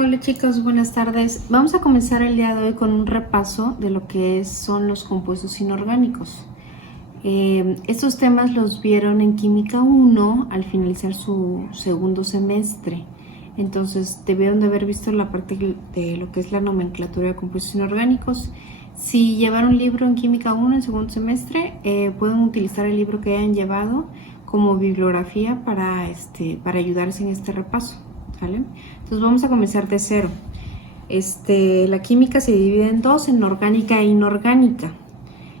Hola chicos, buenas tardes. Vamos a comenzar el día de hoy con un repaso de lo que son los compuestos inorgánicos. Estos temas los vieron en Química 1 al finalizar su segundo semestre. Entonces debieron de haber visto la parte de lo que es la nomenclatura de compuestos inorgánicos. Si llevaron un libro en Química 1 en segundo semestre, pueden utilizar el libro que hayan llevado como bibliografía para ayudarse en este repaso. ¿Vale? Entonces vamos a comenzar de cero. La química se divide en dos, en orgánica e inorgánica.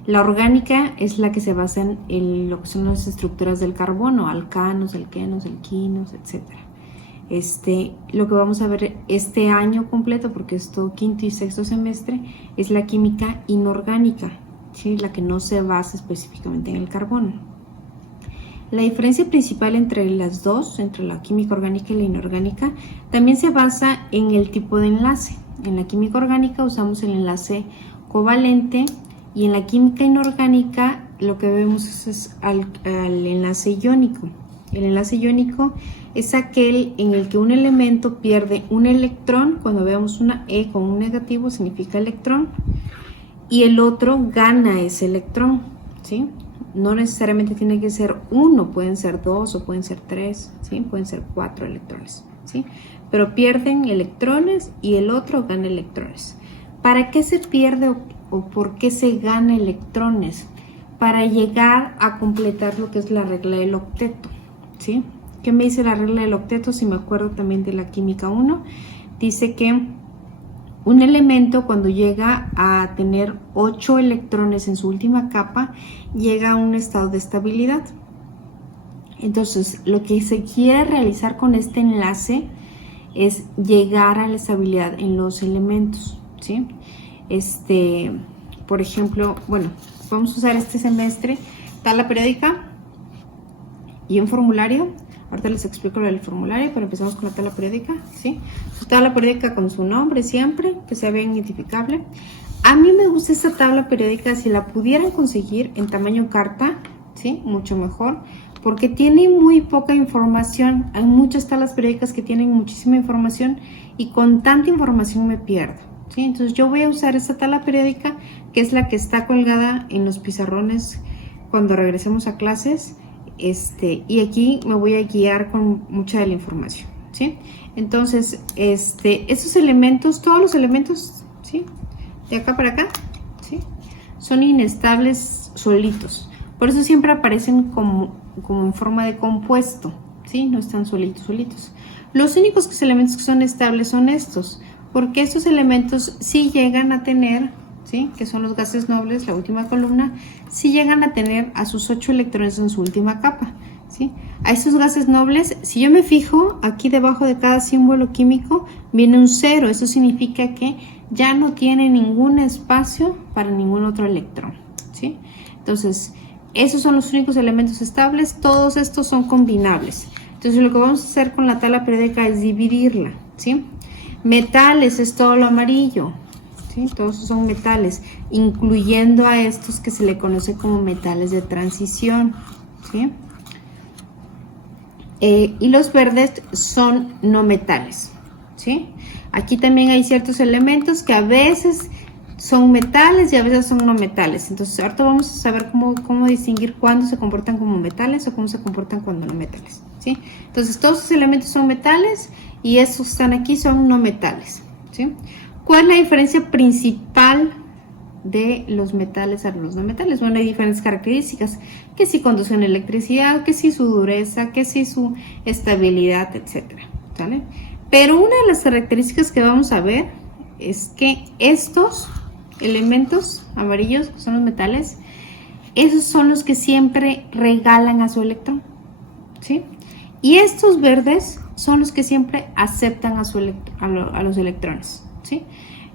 La orgánica es la que se basa en lo que son las estructuras del carbono, alcanos, alquenos, alquinos, etc. Lo que vamos a ver este año completo, porque es todo quinto y sexto semestre, es la química inorgánica, ¿sí? La que no se basa específicamente en el carbono. La diferencia principal entre las dos, entre la química orgánica y la inorgánica, también se basa en el tipo de enlace. En la química orgánica usamos el enlace covalente y en la química inorgánica lo que vemos es al enlace iónico. El enlace iónico es aquel en el que un elemento pierde un electrón. Cuando veamos una E con un negativo significa electrón y el otro gana ese electrón, ¿sí? No necesariamente tiene que ser uno, pueden ser dos o pueden ser tres, ¿sí? Pueden ser 4 electrones, ¿sí? Pero pierden electrones y el otro gana electrones. ¿Para qué se pierde o por qué se gana electrones? Para llegar a completar lo que es la regla del octeto, ¿sí? ¿Qué me dice la regla del octeto? Si me acuerdo también de la química 1, dice que un elemento cuando llega a tener 8 electrones en su última capa, llega a un estado de estabilidad. Entonces, lo que se quiere realizar con este enlace es llegar a la estabilidad en los elementos, ¿sí? Por ejemplo, bueno, vamos a usar este semestre tabla periódica y un formulario. Ahorita les explico lo del formulario, pero empezamos con la tabla periódica, ¿sí? Su tabla periódica con su nombre siempre, que sea bien identificable. A mí me gusta esta tabla periódica, si la pudieran conseguir en tamaño carta, ¿sí? Mucho mejor, porque tiene muy poca información. Hay muchas tablas periódicas que tienen muchísima información y con tanta información me pierdo, ¿sí? Entonces yo voy a usar esta tabla periódica, que es la que está colgada en los pizarrones cuando regresemos a clases. Y aquí me voy a guiar con mucha de la información, ¿sí? Entonces, estos elementos, todos los elementos, ¿sí? De acá para acá, ¿sí? Son inestables solitos. Por eso siempre aparecen como en forma de compuesto, ¿sí? No están solitos. Los únicos elementos que son estables son estos, porque estos elementos sí llegan a tener, ¿sí? Que son los gases nobles, la última columna, sí llegan a tener a sus 8 electrones en su última capa, ¿sí? A estos gases nobles, si yo me fijo, aquí debajo de cada símbolo químico viene un 0. Eso significa que ya no tiene ningún espacio para ningún otro electrón, ¿sí? Entonces, esos son los únicos elementos estables. Todos estos son combinables. Entonces, lo que vamos a hacer con la tabla periódica es dividirla, ¿sí? Metales es todo lo amarillo, ¿sí? Todos son metales, incluyendo a estos que se le conoce como metales de transición, ¿sí? Y los verdes son no metales, ¿sí? Aquí también hay ciertos elementos que a veces son metales y a veces son no metales. Entonces ahorita vamos a saber cómo distinguir cuándo se comportan como metales o cómo se comportan cuando no metales, ¿sí? Entonces todos estos elementos son metales y estos que están aquí son no metales, ¿sí? ¿Cuál es la diferencia principal de los metales a los no metales? Bueno, hay diferentes características, que si conducen electricidad, que si su dureza, que si su estabilidad, etcétera, ¿vale? Pero una de las características que vamos a ver es que estos elementos amarillos, que son los metales, esos son los que siempre regalan a su electrón, ¿sí? Y estos verdes son los que siempre aceptan a los electrones, ¿sí?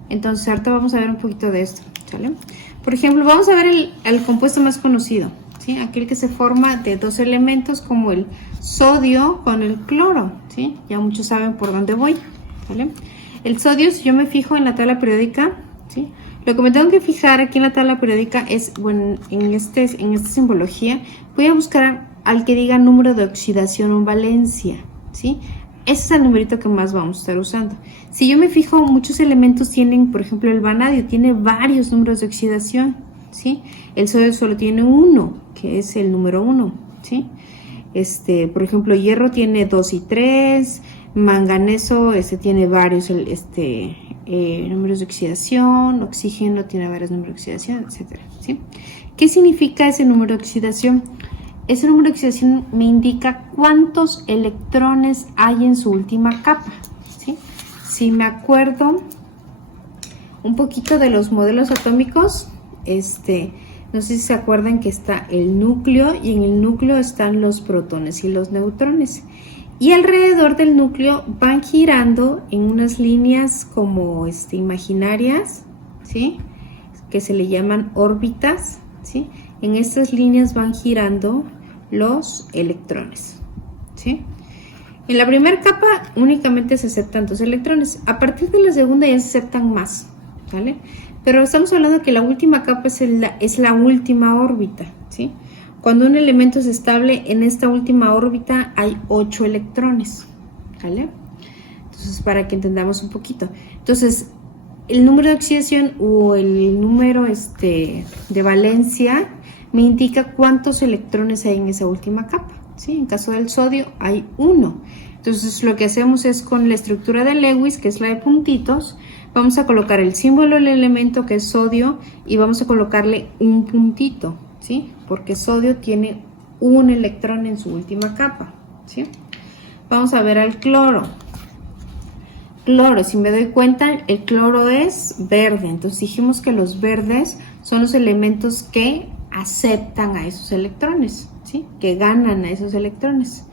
Entonces ahorita vamos a ver un poquito de esto, ¿sale? Por ejemplo, vamos a ver el compuesto más conocido, ¿sí? Aquel que se forma de dos elementos como el sodio con el cloro, ¿sí? Ya muchos saben por dónde voy, ¿vale? El sodio, si yo me fijo en la tabla periódica, ¿sí? Lo que me tengo que fijar aquí en la tabla periódica es, bueno, en esta simbología, voy a buscar al que diga número de oxidación o valencia, ¿sí? Ese es el numerito que más vamos a estar usando. Si yo me fijo, muchos elementos tienen, por ejemplo, el vanadio tiene varios números de oxidación, ¿sí? El sodio solo tiene uno, que es el número 1, ¿sí? Por ejemplo, hierro tiene 2 y 3, manganeso tiene varios números de oxidación, oxígeno tiene varios números de oxidación, etcétera, ¿sí? ¿Qué significa ese número de oxidación? Ese número de oxidación me indica cuántos electrones hay en su última capa, ¿sí? Si me acuerdo un poquito de los modelos atómicos, no sé si se acuerdan que está el núcleo y en el núcleo están los protones y los neutrones. Y alrededor del núcleo van girando en unas líneas como imaginarias, ¿sí? Que se le llaman órbitas, ¿sí? En estas líneas van girando los electrones, ¿sí? En la primera capa únicamente se aceptan 2 electrones. A partir de la segunda ya se aceptan más, ¿vale? Pero estamos hablando que la última capa es la última órbita, ¿sí? Cuando un elemento es estable, en esta última órbita hay 8 electrones, ¿vale? Entonces, para que entendamos un poquito. Entonces, el número de oxidación o el número de valencia me indica cuántos electrones hay en esa última capa, ¿sí? En caso del sodio hay 1. Entonces, lo que hacemos es con la estructura de Lewis, que es la de puntitos, vamos a colocar el símbolo del elemento, que es sodio, y vamos a colocarle un puntito, ¿sí? Porque sodio tiene un electrón en su última capa, ¿sí? Vamos a ver al cloro. Cloro, si me doy cuenta, el cloro es verde. Entonces dijimos que los verdes son los elementos que aceptan a esos electrones, ¿sí? Que ganan a esos electrones.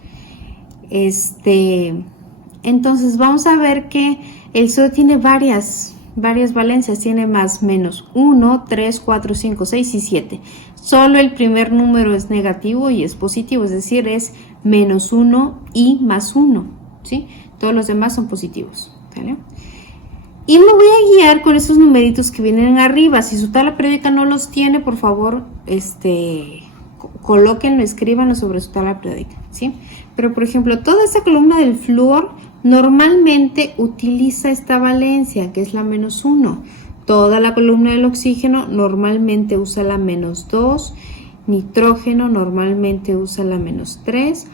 Entonces vamos a ver que el sodio tiene varias valencias, tiene más, menos 1, 3, 4, 5, 6 y 7. Solo el primer número es negativo y es positivo, es decir, es menos 1 y más 1, ¿sí? Todos los demás son positivos, ¿vale? Y me voy a guiar con esos numeritos que vienen arriba. Si su tabla periódica no los tiene, por favor, colóquenlo, escríbanlo sobre su tabla periódica, ¿sí? Pero, por ejemplo, toda esta columna del flúor normalmente utiliza esta valencia, que es la menos 1. Toda la columna del oxígeno normalmente usa la menos 2. Nitrógeno normalmente usa la menos 3.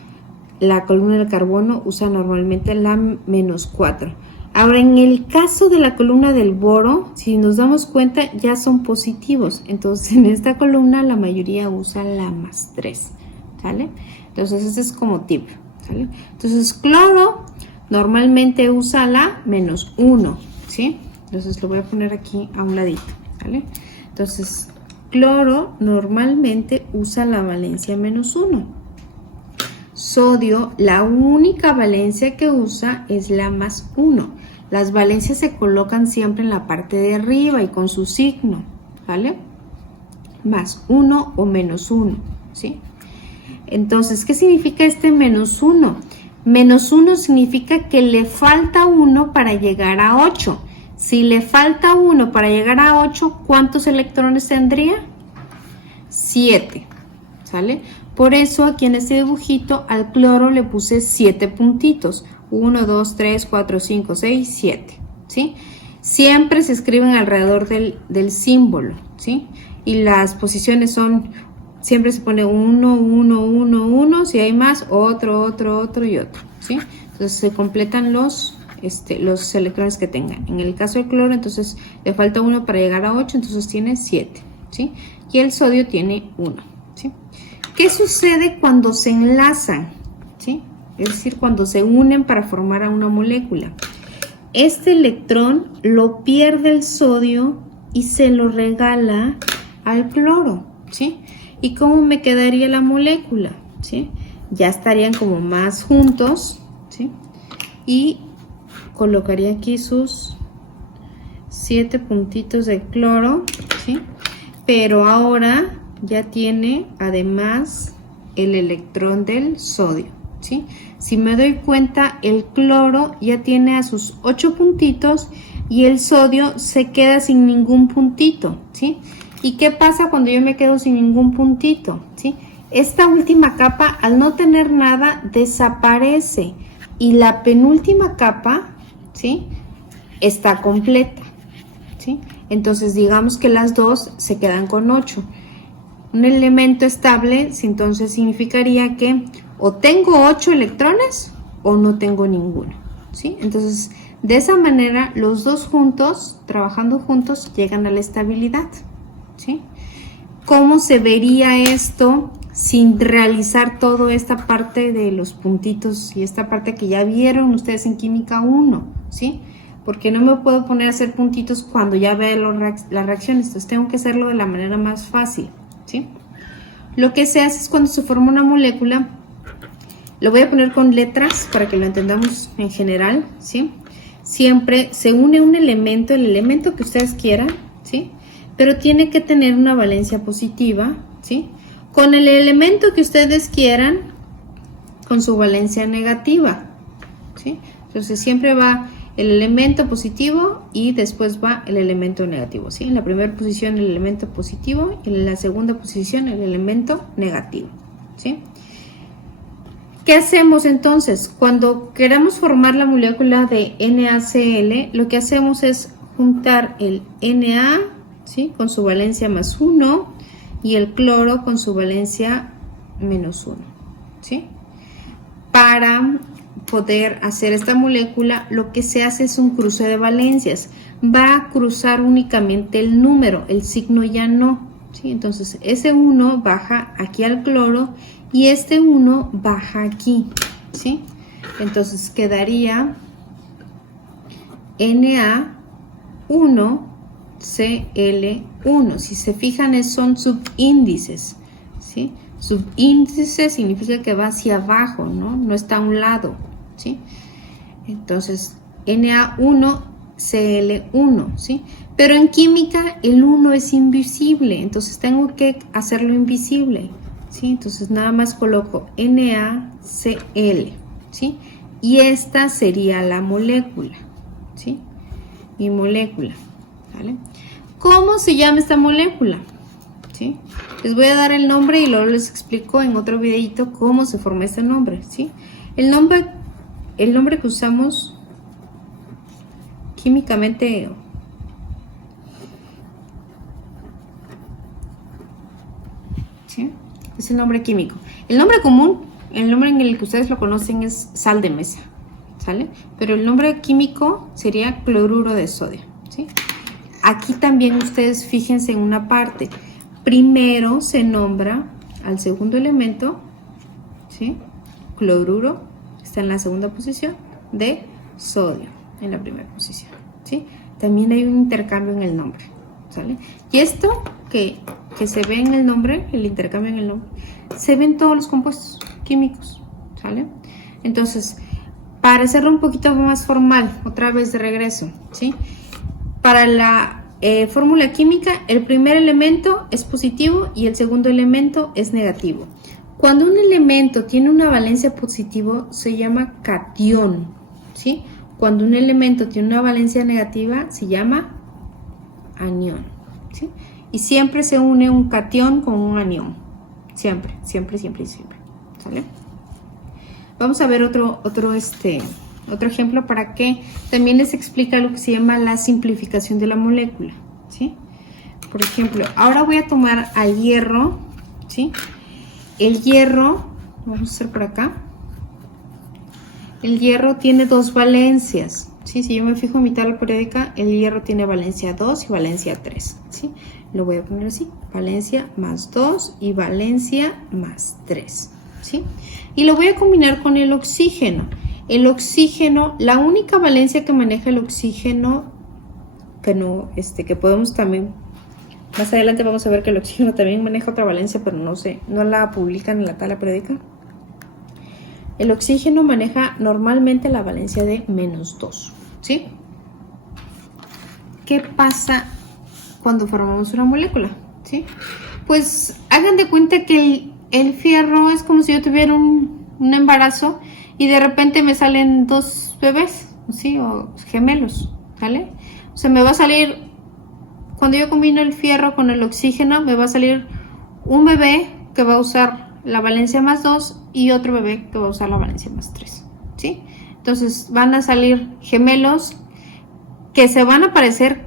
La columna del carbono usa normalmente la menos 4. Ahora, en el caso de la columna del boro, si nos damos cuenta, ya son positivos. Entonces, en esta columna la mayoría usa la más 3, ¿sale? Entonces, ese es como tip, ¿sale? Entonces, cloro normalmente usa la menos 1, ¿sí? Entonces, lo voy a poner aquí a un ladito, ¿vale? Entonces, cloro normalmente usa la valencia menos 1. Sodio, la única valencia que usa es la más 1. Las valencias se colocan siempre en la parte de arriba y con su signo, ¿vale? Más 1 o menos 1, ¿sí? Entonces, ¿qué significa este menos 1? Menos 1 significa que le falta 1 para llegar a 8. Si le falta 1 para llegar a 8, ¿cuántos electrones tendría? 7, ¿sale? Por eso aquí en este dibujito al cloro le puse 7 puntitos. 1, 2, 3, 4, 5, 6, 7, ¿sí? Siempre se escriben alrededor del símbolo, ¿sí? Y las posiciones son, siempre se pone 1, 1, 1, 1, si hay más, otro, otro, otro y otro, ¿sí? Entonces se completan los electrones que tengan. En el caso del cloro, entonces le falta 1 para llegar a 8, entonces tiene 7, ¿sí? Y el sodio tiene 1, ¿sí? ¿Qué sucede cuando se enlazan? ¿Sí? Es decir, cuando se unen para formar a una molécula. Este electrón lo pierde el sodio y se lo regala al cloro, ¿sí? ¿Y cómo me quedaría la molécula? ¿Sí? Ya estarían como más juntos, ¿sí? Y colocaría aquí sus 7 puntitos de cloro, ¿sí? Pero ahora ya tiene además el electrón del sodio, ¿sí? Si me doy cuenta, el cloro ya tiene a sus 8 puntitos y el sodio se queda sin ningún puntito, ¿sí? ¿Y qué pasa cuando yo me quedo sin ningún puntito? ¿Sí? Esta última capa, al no tener nada, desaparece. y la penúltima capa, ¿sí?, está completa, ¿sí? Entonces digamos que las dos se quedan con 8. Un elemento estable entonces significaría que o tengo 8 electrones o no tengo ninguno, ¿sí? Entonces de esa manera los dos juntos, trabajando juntos, llegan a la estabilidad, ¿sí? ¿Cómo se vería esto sin realizar toda esta parte de los puntitos y esta parte que ya vieron ustedes en química 1, ¿sí? Porque no me puedo poner a hacer puntitos cuando ya veo las reacciones, entonces tengo que hacerlo de la manera más fácil, ¿sí? Lo que se hace es cuando se forma una molécula, lo voy a poner con letras para que lo entendamos en general, ¿sí? Siempre se une un elemento, el elemento que ustedes quieran, ¿sí? Pero tiene que tener una valencia positiva, ¿sí? Con el elemento que ustedes quieran, con su valencia negativa, ¿sí? Entonces siempre va el elemento positivo y después va el elemento negativo, ¿sí? En la primera posición el elemento positivo y en la segunda posición el elemento negativo, ¿sí? ¿Qué hacemos entonces? Cuando queramos formar la molécula de NaCl, lo que hacemos es juntar el Na, ¿sí?, con su valencia más 1 y el cloro con su valencia menos 1, ¿sí? Para poder hacer esta molécula, lo que se hace es un cruce de valencias. Va a cruzar únicamente el número, el signo ya no, ¿sí? Entonces ese 1 baja aquí al cloro y este 1 baja aquí, ¿sí? Entonces quedaría Na1Cl1. Si se fijan, son subíndices, ¿sí? Subíndice significa que va hacia abajo, ¿no? No está a un lado, ¿sí? Entonces, Na1Cl1, ¿sí? Pero en química el 1 es invisible, entonces tengo que hacerlo invisible, ¿sí? Entonces nada más coloco NaCl, ¿sí? Y esta sería la molécula, ¿sí? Mi molécula, ¿vale? ¿Cómo se llama esta molécula? ¿Sí? Les voy a dar el nombre y luego les explico en otro videito cómo se forma este nombre, ¿sí? El nombre que usamos químicamente ¿sí?, es el nombre químico. El nombre común, el nombre en el que ustedes lo conocen es sal de mesa, ¿sale? Pero el nombre químico sería cloruro de sodio, ¿sí? Aquí también ustedes fíjense en una parte. Primero se nombra al segundo elemento, ¿sí?, cloruro, está en la segunda posición, de sodio en la primera posición, ¿sí? También hay un intercambio en el nombre, ¿sale? Y esto que se ve en el nombre, el intercambio en el nombre, se ve en todos los compuestos químicos, ¿sale? Entonces, para hacerlo un poquito más formal, otra vez de regreso, ¿sí? Para la fórmula química, el primer elemento es positivo y el segundo elemento es negativo. Cuando un elemento tiene una valencia positiva, se llama catión, ¿sí? Cuando un elemento tiene una valencia negativa, se llama anión, ¿sí? Y siempre se une un catión con un anión. Siempre, siempre, siempre y siempre, ¿sale? Vamos a ver otro ejemplo para que también les explica lo que se llama la simplificación de la molécula, ¿sí? Por ejemplo, ahora voy a tomar al hierro, ¿sí? El hierro, vamos a hacer por acá. El hierro tiene dos valencias, ¿sí? Si yo me fijo en mi tabla periódica, el hierro tiene valencia 2 y valencia 3, ¿sí? Lo voy a poner así, valencia más 2 y valencia más 3, ¿sí? Y lo voy a combinar con el oxígeno. El oxígeno, la única valencia que maneja el oxígeno, que podemos también, más adelante vamos a ver que el oxígeno también maneja otra valencia, pero no sé, no la publican en la tabla periódica. El oxígeno maneja normalmente la valencia de -2, ¿sí? ¿Qué pasa cuando formamos una molécula? ¿Sí? Pues hagan de cuenta que el fierro es como si yo tuviera un embarazo y de repente me salen dos bebés, ¿sí? O gemelos, ¿vale? O sea, me va a salir, cuando yo combino el fierro con el oxígeno, me va a salir un bebé que va a usar la valencia más 2 y otro bebé que va a usar la valencia más 3, ¿sí? Entonces van a salir gemelos que se van a parecer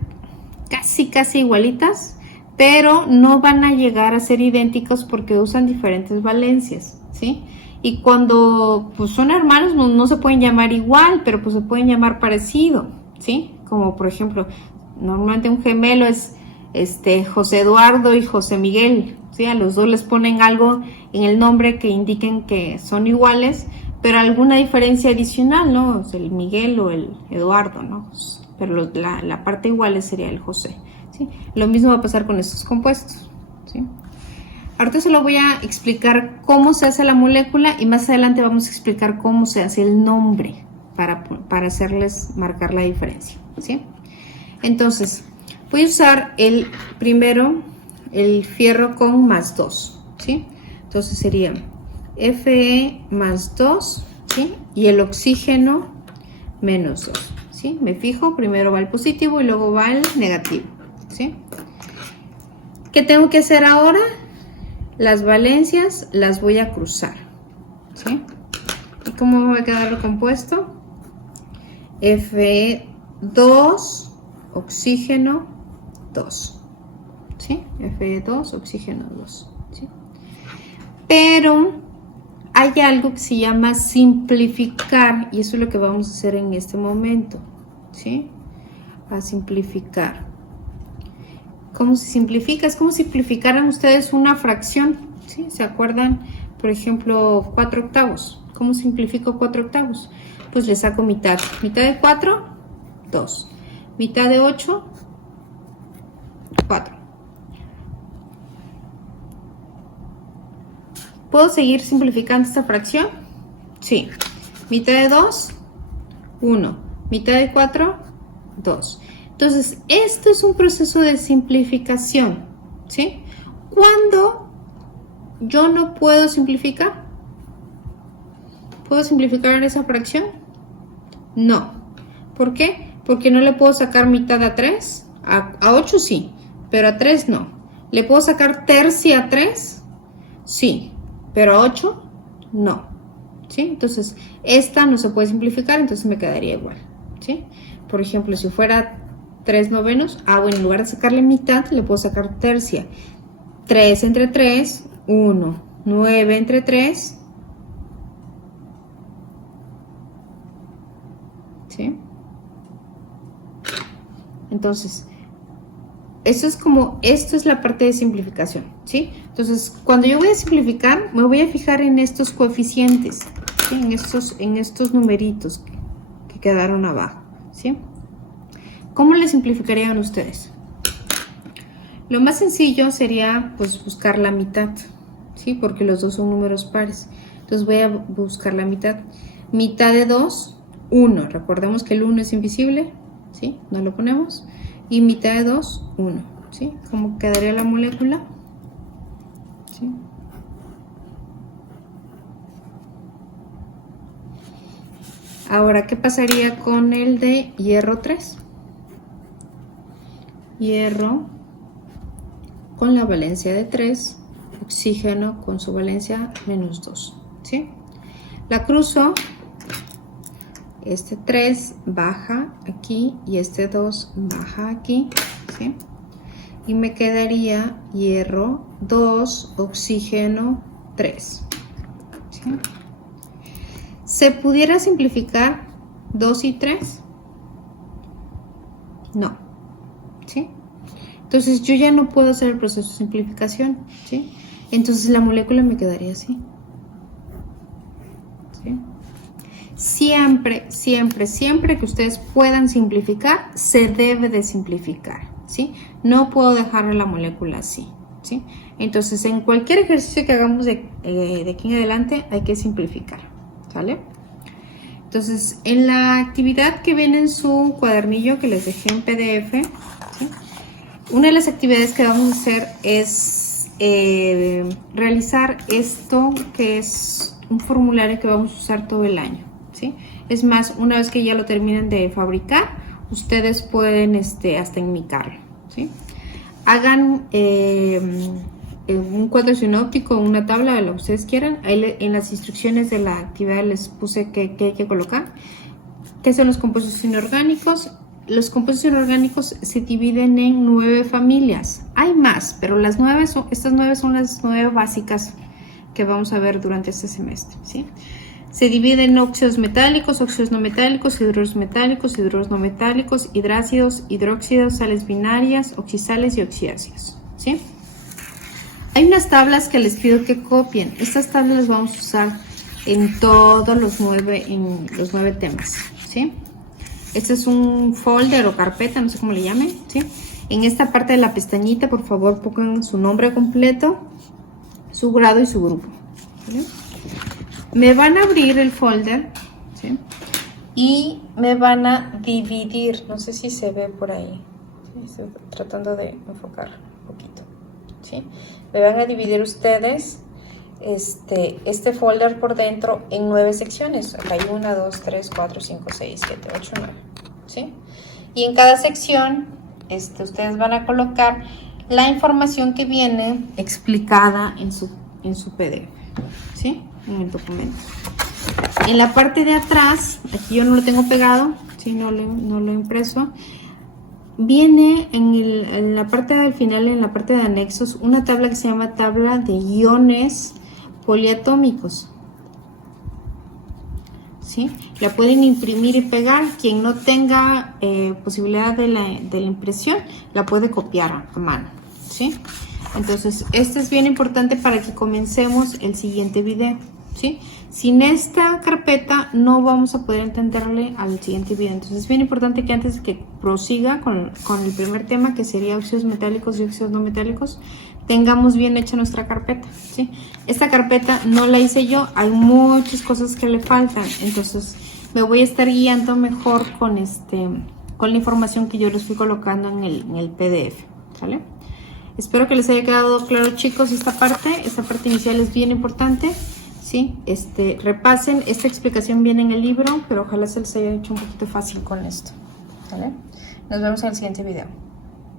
casi igualitas, pero no van a llegar a ser idénticos porque usan diferentes valencias, ¿sí? Y cuando pues, son hermanos no se pueden llamar igual, pero pues se pueden llamar parecido, ¿sí? Como por ejemplo, normalmente un gemelo es José Eduardo y José Miguel, ¿sí? A los dos les ponen algo en el nombre que indiquen que son iguales, pero alguna diferencia adicional, ¿no? O sea, el Miguel o el Eduardo, ¿no? Pero la parte igual sería el José, ¿sí? Lo mismo va a pasar con estos compuestos, ¿sí? Ahorita se lo voy a explicar cómo se hace la molécula y más adelante vamos a explicar cómo se hace el nombre para hacerles marcar la diferencia, ¿sí? Entonces, voy a usar primero el fierro con +2, ¿sí? Entonces sería Fe más 2, ¿sí? Y el oxígeno -2, ¿sí? Me fijo, primero va el positivo y luego va el negativo, ¿sí? ¿Qué tengo que hacer ahora? Las valencias las voy a cruzar, ¿sí? ¿Y cómo va a quedar el compuesto? Fe2, oxígeno 2, ¿sí? Fe2, oxígeno 2, ¿sí? Pero hay algo que se llama simplificar y eso es lo que vamos a hacer en este momento, ¿sí? A simplificar. ¿Cómo se simplifica? Es como si simplificaran ustedes una fracción, ¿sí? ¿Se acuerdan? Por ejemplo, 4/8. ¿Cómo simplifico 4/8? Pues le saco mitad. Mitad de 4, 2. Mitad de 8, 4. ¿Puedo seguir simplificando esta fracción? Sí. Mitad de 2, 1. Mitad de 4, 2. Entonces, esto es un proceso de simplificación, ¿sí? ¿Cuándo yo no puedo simplificar? ¿Puedo simplificar esa fracción? No. ¿Por qué? Porque no le puedo sacar mitad a 3. A 8 sí, pero a 3 no. ¿Le puedo sacar tercia a 3? Sí, pero a 8 no, ¿sí? Entonces, esta no se puede simplificar, entonces me quedaría igual, ¿sí? Por ejemplo, si fuera 3/9, bueno, en lugar de sacarle mitad, le puedo sacar tercia. 3 entre 3, 1. 9 entre 3, ¿sí? Entonces, esto es la parte de simplificación, ¿sí? Entonces, cuando yo voy a simplificar, me voy a fijar en estos coeficientes, ¿sí? En estos numeritos que quedaron abajo, ¿sí? ¿Cómo le simplificarían ustedes? Lo más sencillo sería pues buscar la mitad, ¿sí? Porque los dos son números pares. Entonces voy a buscar la mitad. Mitad de 2, 1. Recordemos que el 1 es invisible, ¿sí? No lo ponemos. Y mitad de 2, 1, ¿sí? ¿Cómo quedaría la molécula? ¿Sí? Ahora, ¿qué pasaría con el de hierro 3? Hierro con la valencia de 3, oxígeno con su valencia -2, ¿sí? La cruzo, este 3 baja aquí y este 2 baja aquí, ¿sí? Y me quedaría hierro 2, oxígeno 3, ¿sí? ¿Se pudiera simplificar 2 y 3? No, ¿sí? Entonces yo ya no puedo hacer el proceso de simplificación, ¿sí? Entonces la molécula me quedaría así, ¿sí? Siempre que ustedes puedan simplificar, se debe de simplificar, ¿sí? No puedo dejar la molécula así, ¿sí? Entonces en cualquier ejercicio que hagamos de aquí en adelante hay que simplificar, ¿sale? Entonces en la actividad que viene en su cuadernillo que les dejé en PDF, ¿sí? Una de las actividades que vamos a hacer es realizar esto, que es un formulario que vamos a usar todo el año, ¿sí? Es más, una vez que ya lo terminen de fabricar, ustedes pueden hasta enmicarlo, ¿sí? Hagan un cuadro sinóptico, una tabla, de lo que ustedes quieran. Ahí en las instrucciones de la actividad les puse que hay que colocar. ¿Qué son los compuestos inorgánicos? Los compuestos inorgánicos se dividen en 9 familias. Hay más, pero estas 9 son las 9 básicas que vamos a ver durante este semestre, ¿sí? Se dividen en óxidos metálicos, óxidos no metálicos, hidruros metálicos, hidruros no metálicos, hidrácidos, hidróxidos, sales binarias, oxisales y oxiácidos, ¿sí? Hay unas tablas que les pido que copien. Estas tablas las vamos a usar en todos los 9 temas, ¿sí? Este es un folder o carpeta, no sé cómo le llamen, ¿sí? En esta parte de la pestañita, por favor, pongan su nombre completo, su grado y su grupo, ¿vale? Me van a abrir el folder, ¿sí? Y me van a dividir, no sé si se ve por ahí, ¿sí? Estoy tratando de enfocar un poquito, ¿sí? Me van a dividir ustedes este folder por dentro en 9 secciones. Acá hay 1, 2, 3, 4, 5, 6, 7, 8, 9, ¿sí? Y en cada sección ustedes van a colocar la información que viene explicada en su PDF, ¿sí? En el documento. En la parte de atrás, aquí yo no lo tengo pegado, ¿sí? No lo he impreso. Viene en la parte del final, en la parte de anexos, una tabla que se llama tabla de iones poliatómicos, ¿sí? La pueden imprimir y pegar. Quien no tenga posibilidad de la impresión, la puede copiar a mano, ¿sí? Entonces, esto es bien importante para que comencemos el siguiente video, ¿sí? Sin esta carpeta no vamos a poder entenderle al siguiente video. Entonces es bien importante que antes de que prosiga con el primer tema, que sería óxidos metálicos y óxidos no metálicos, tengamos bien hecha nuestra carpeta, ¿sí? Esta carpeta no la hice yo, hay muchas cosas que le faltan, entonces me voy a estar guiando mejor con la información que yo les fui colocando en el PDF, ¿sale? Espero que les haya quedado claro, chicos, esta parte inicial es bien importante, ¿sí? Repasen, esta explicación viene en el libro, pero ojalá se les haya hecho un poquito fácil con esto, ¿vale? Nos vemos en el siguiente video.